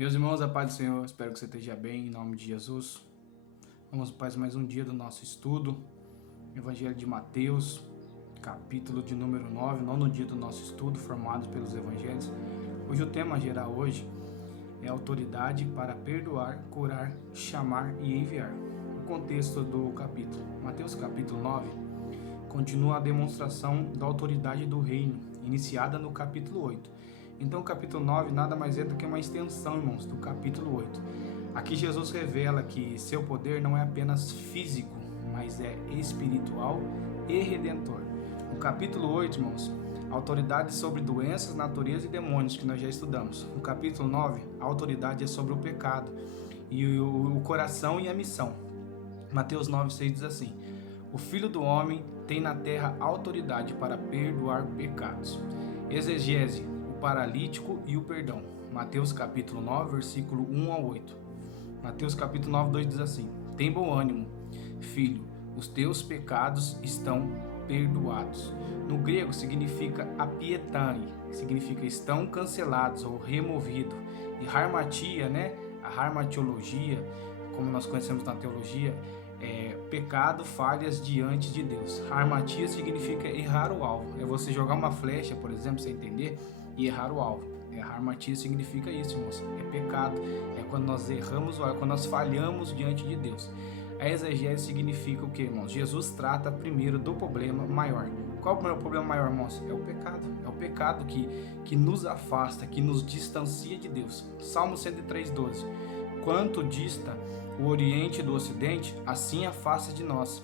Meus irmãos, a paz do Senhor, espero que você esteja bem, em nome de Jesus. Vamos para mais um dia do nosso estudo, Evangelho de Mateus, capítulo de número 9, nono dia do nosso estudo, formados pelos Evangelhos. Hoje o tema geral é autoridade para perdoar, curar, chamar e enviar. O contexto do capítulo, Mateus capítulo 9, continua a demonstração da autoridade do reino, iniciada no capítulo 8. Então o capítulo 9 nada mais é do que uma extensão, irmãos, do capítulo 8. Aqui Jesus revela que seu poder não é apenas físico, mas é espiritual e redentor. No capítulo 8, irmãos, autoridade sobre doenças, natureza e demônios, que nós já estudamos. No capítulo 9, a autoridade é sobre o pecado, e o coração e a missão. Mateus 9,6 diz assim: o Filho do Homem tem na terra autoridade para perdoar pecados. Exegese, paralítico e o perdão. Mateus capítulo 9, versículo 1 ao 8. Mateus capítulo 9, 2 diz assim: tem bom ânimo, filho, os teus pecados estão perdoados. No grego significa apietai, significa estão cancelados ou removidos. E harmatia, a harmatiologia, como nós conhecemos na teologia, pecado, falhas diante de Deus. Harmatia significa errar o alvo. É você jogar uma flecha, por exemplo, sem entender, e errar o alvo. Harmatia significa isso, irmãos. É pecado. É quando nós erramos o alvo, quando nós falhamos diante de Deus. A exegese significa o que, irmãos? Jesus trata primeiro do problema maior. Qual é o problema maior, irmãos? É o pecado. É o pecado que nos afasta, que nos distancia de Deus. Salmo 103:12. Quanto dista o Oriente do Ocidente, assim afasta de nós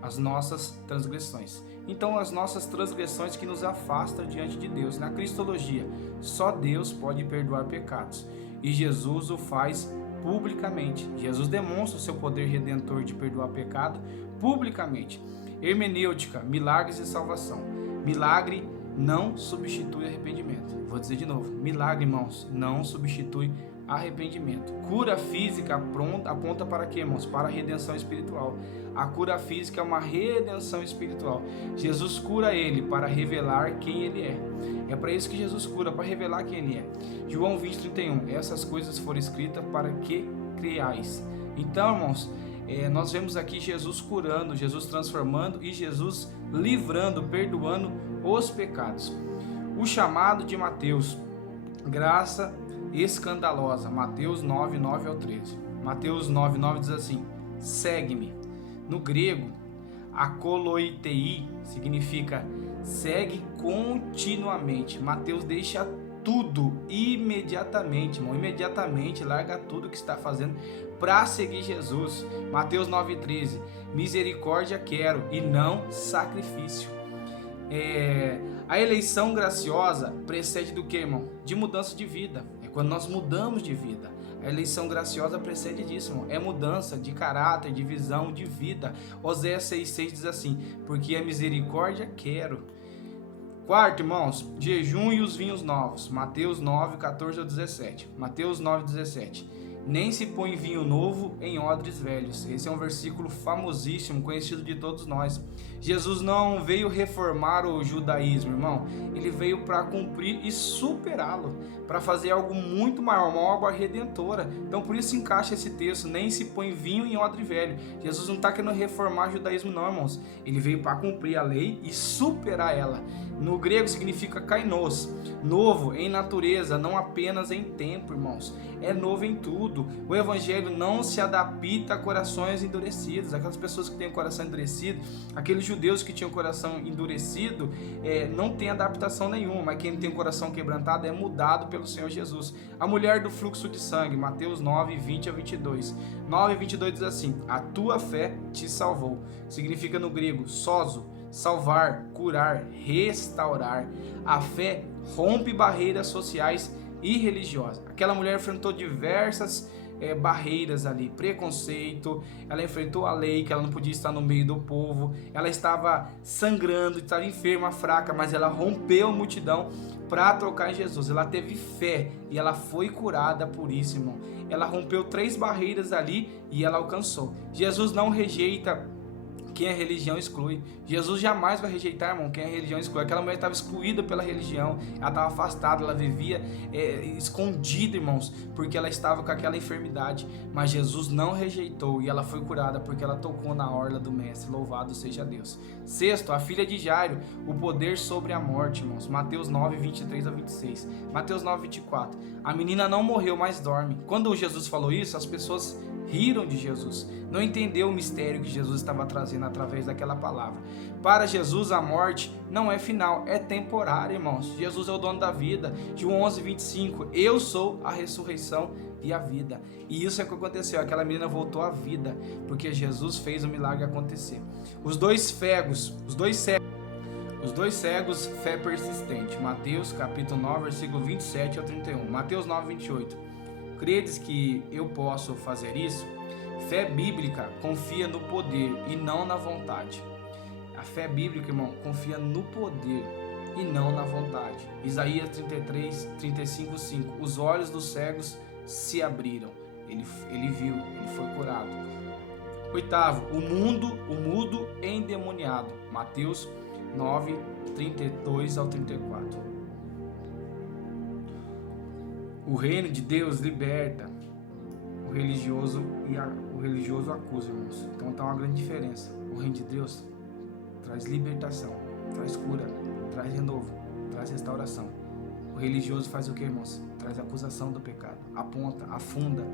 as nossas transgressões. Então, as nossas transgressões que nos afastam diante de Deus. Na cristologia, só Deus pode perdoar pecados. E Jesus o faz publicamente. Jesus demonstra o seu poder redentor de perdoar pecado publicamente. Hermenêutica, milagres e salvação. Milagre não substitui arrependimento. Vou dizer de novo. Milagre, irmãos, não substitui arrependimento. Cura física aponta para quê, irmãos? Para a redenção espiritual. A cura física é uma redenção espiritual. Jesus cura ele para revelar quem ele é. É para isso que Jesus cura, para revelar quem ele é. João 20:31. Essas coisas foram escritas para que creiais. Então, irmãos, nós vemos aqui Jesus curando, Jesus transformando e Jesus livrando, perdoando os pecados. O chamado de Mateus, graça escandalosa. Mateus 9, 9 ao 13. Mateus 9, 9 diz assim: segue-me. No grego, akoloitei significa segue continuamente. Mateus deixa tudo imediatamente, irmão. Imediatamente larga tudo que está fazendo para seguir Jesus. Mateus 9:13. Misericórdia quero e não sacrifício. A eleição graciosa precede do que, irmão? De mudança de vida. É quando nós mudamos de vida. A eleição graciosa precede disso, irmão. É mudança de caráter, de visão, de vida. Oséias 6,6 diz assim: porque a misericórdia quero. Quarto, irmãos, jejum e os vinhos novos. Mateus 9, 14 ao 17. Mateus 9, 17. Nem se põe vinho novo em odres velhos. Esse é um versículo famosíssimo, conhecido de todos nós. Jesus não veio reformar o judaísmo, irmão. Ele veio para cumprir e superá-lo, para fazer algo muito maior, uma obra redentora. Então por isso encaixa esse texto: nem se põe vinho em odre velho. Jesus não está querendo reformar o judaísmo não, irmãos. Ele veio para cumprir a lei e superar ela. No grego significa kainos, novo em natureza, não apenas em tempo, irmãos. É novo em tudo. O evangelho não se adapta a corações endurecidos. Aquelas pessoas que têm o coração endurecido, aqueles judeus que tinham o coração endurecido, não tem adaptação nenhuma, mas quem tem o coração quebrantado é mudado pelo Senhor Jesus. A mulher do fluxo de sangue, Mateus 9, 20 a 22. 9 e 22 diz assim: a tua fé te salvou. Significa no grego sozo, salvar, curar, restaurar. A fé rompe barreiras sociais e religiosas. Aquela mulher enfrentou diversas barreiras ali, preconceito, ela enfrentou a lei, que ela não podia estar no meio do povo, ela estava sangrando, estava enferma, fraca, mas ela rompeu a multidão para tocar em Jesus. Ela teve fé e ela foi curada por isso, irmão. Ela rompeu 3 barreiras ali e ela alcançou. Jesus não rejeita quem a religião exclui. Jesus jamais vai rejeitar, irmão, quem a religião exclui. Aquela mulher estava excluída pela religião, ela estava afastada, ela vivia escondida, irmãos, porque ela estava com aquela enfermidade. Mas Jesus não rejeitou e ela foi curada porque ela tocou na orla do Mestre. Louvado seja Deus. Sexto, a filha de Jairo, o poder sobre a morte, irmãos. Mateus 9, 23 a 26. Mateus 9, 24. A menina não morreu, mas dorme. Quando Jesus falou isso, as pessoas riram de Jesus, não entendeu o mistério que Jesus estava trazendo através daquela palavra. Para Jesus a morte não é final, é temporária, irmãos. Jesus é o dono da vida. João 11, 25, eu sou a ressurreição e a vida. E isso é o que aconteceu, aquela menina voltou à vida, porque Jesus fez o milagre acontecer. Os dois cegos, fé persistente. Mateus capítulo 9, versículo 27 ao 31. Mateus 9, 28. Credes que eu posso fazer isso? Fé bíblica confia no poder e não na vontade. A fé bíblica, irmão, confia no poder e não na vontade. Isaías 33, 35, 5. Os olhos dos cegos se abriram. Ele viu, ele foi curado. Oitavo, o mudo endemoniado. Mateus 9, 32 ao 34. O reino de Deus liberta, o religioso acusa, irmãos. Então tá uma grande diferença. O reino de Deus traz libertação, traz cura, traz renovo, traz restauração. O religioso faz o que, irmãos? Traz acusação do pecado, aponta, afunda,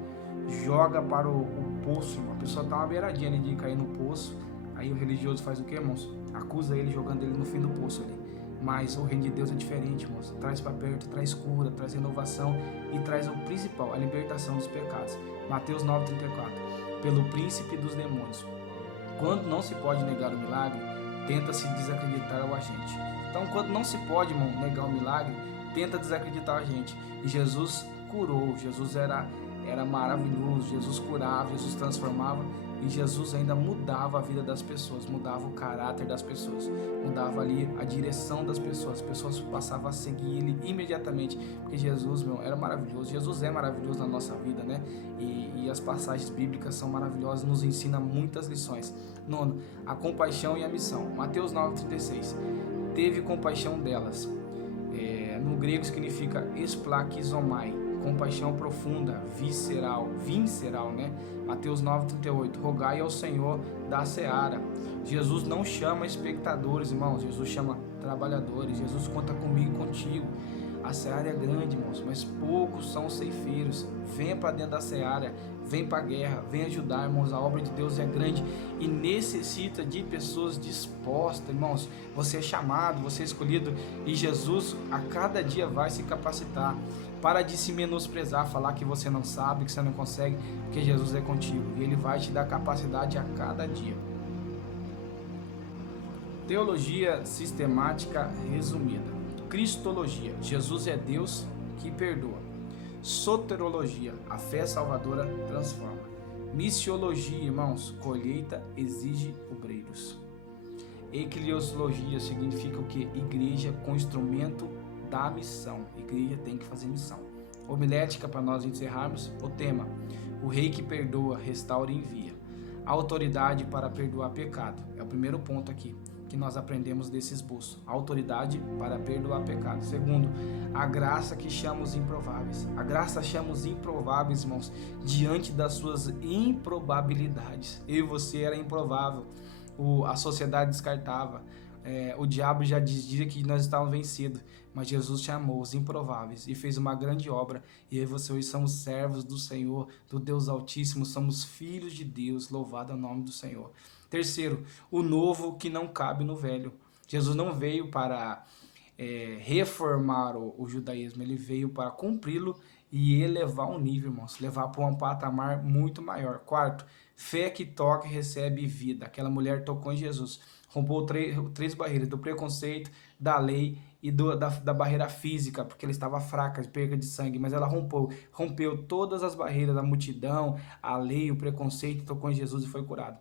joga para o poço, irmão. A pessoa tá uma beiradinha de cair no poço, aí o religioso faz o que, irmãos? Acusa ele, jogando ele no fim do poço ali. Mas o reino de Deus é diferente, irmãos. Traz para perto, traz cura, traz renovação e traz o principal, a libertação dos pecados. Mateus 9,34. Pelo príncipe dos demônios. Quando não se pode negar o milagre, tenta-se desacreditar o agente. Então, quando não se pode, irmão, negar o milagre, tenta desacreditar o agente. E Jesus curou, Jesus era maravilhoso, Jesus curava, Jesus transformava. E Jesus ainda mudava a vida das pessoas, mudava o caráter das pessoas, mudava ali a direção das pessoas. As pessoas passavam a seguir ele imediatamente, porque Jesus, era maravilhoso. Jesus é maravilhoso na nossa vida, né? E as passagens bíblicas são maravilhosas, nos ensina muitas lições. Nono, a compaixão e a missão. Mateus 9,36. Teve compaixão delas. No grego significa esplakizomai. Compaixão profunda, visceral, né? Mateus 9,38. Rogai ao Senhor da seara. Jesus não chama espectadores, irmãos. Jesus chama trabalhadores. Jesus conta comigo e contigo. A seara é grande, irmãos, mas poucos são ceifeiros. Venha para dentro da seara, vem para a guerra, vem ajudar, irmãos. A obra de Deus é grande e necessita de pessoas dispostas, irmãos. Você é chamado, você é escolhido e Jesus a cada dia vai se capacitar. Para de se menosprezar, falar que você não sabe, que você não consegue, porque Jesus é contigo e Ele vai te dar capacidade a cada dia. Teologia sistemática resumida. Cristologia, Jesus é Deus que perdoa. Soterologia, a fé salvadora transforma. Missiologia, irmãos, colheita exige obreiros. Eclesiologia significa o que? Igreja com instrumento da missão. Igreja tem que fazer missão. Homilética, para nós encerrarmos, o tema: o rei que perdoa, restaura e envia. A autoridade para perdoar pecado. É o primeiro ponto aqui que nós aprendemos desse esboço. A autoridade para perdoar pecado. Segundo, a graça que chama os improváveis. A graça chama os improváveis, irmãos, diante das suas improbabilidades. Eu e você era improvável. A sociedade descartava. O diabo já dizia que nós estávamos vencidos. Mas Jesus chamou os improváveis e fez uma grande obra. E eu e você hoje somos servos do Senhor, do Deus Altíssimo. Somos filhos de Deus. Louvado é o nome do Senhor. Terceiro, o novo que não cabe no velho. Jesus não veio para reformar o judaísmo, ele veio para cumpri-lo e elevar um nível, irmãos, levar para um patamar muito maior. Quarto, fé que toca e recebe vida. Aquela mulher tocou em Jesus, rompeu três barreiras, do preconceito, da lei e da barreira física, porque ela estava fraca, de perca de sangue, mas ela rompeu todas as barreiras da multidão, a lei, o preconceito, tocou em Jesus e foi curado.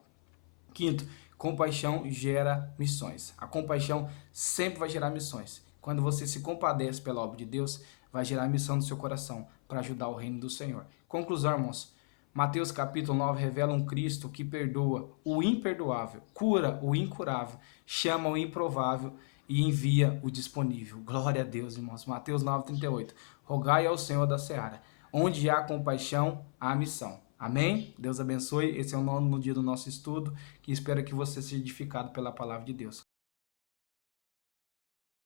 Quinto, compaixão gera missões. A compaixão sempre vai gerar missões. Quando você se compadece pela obra de Deus, vai gerar missão no seu coração para ajudar o reino do Senhor. Conclusão, irmãos, Mateus capítulo 9 revela um Cristo que perdoa o imperdoável, cura o incurável, chama o improvável e envia o disponível. Glória a Deus, irmãos. Mateus 9:38. Rogai ao Senhor da seara. Onde há compaixão, há missão. Amém? Deus abençoe. Esse é o nono dia do nosso estudo, que espero que você seja edificado pela palavra de Deus.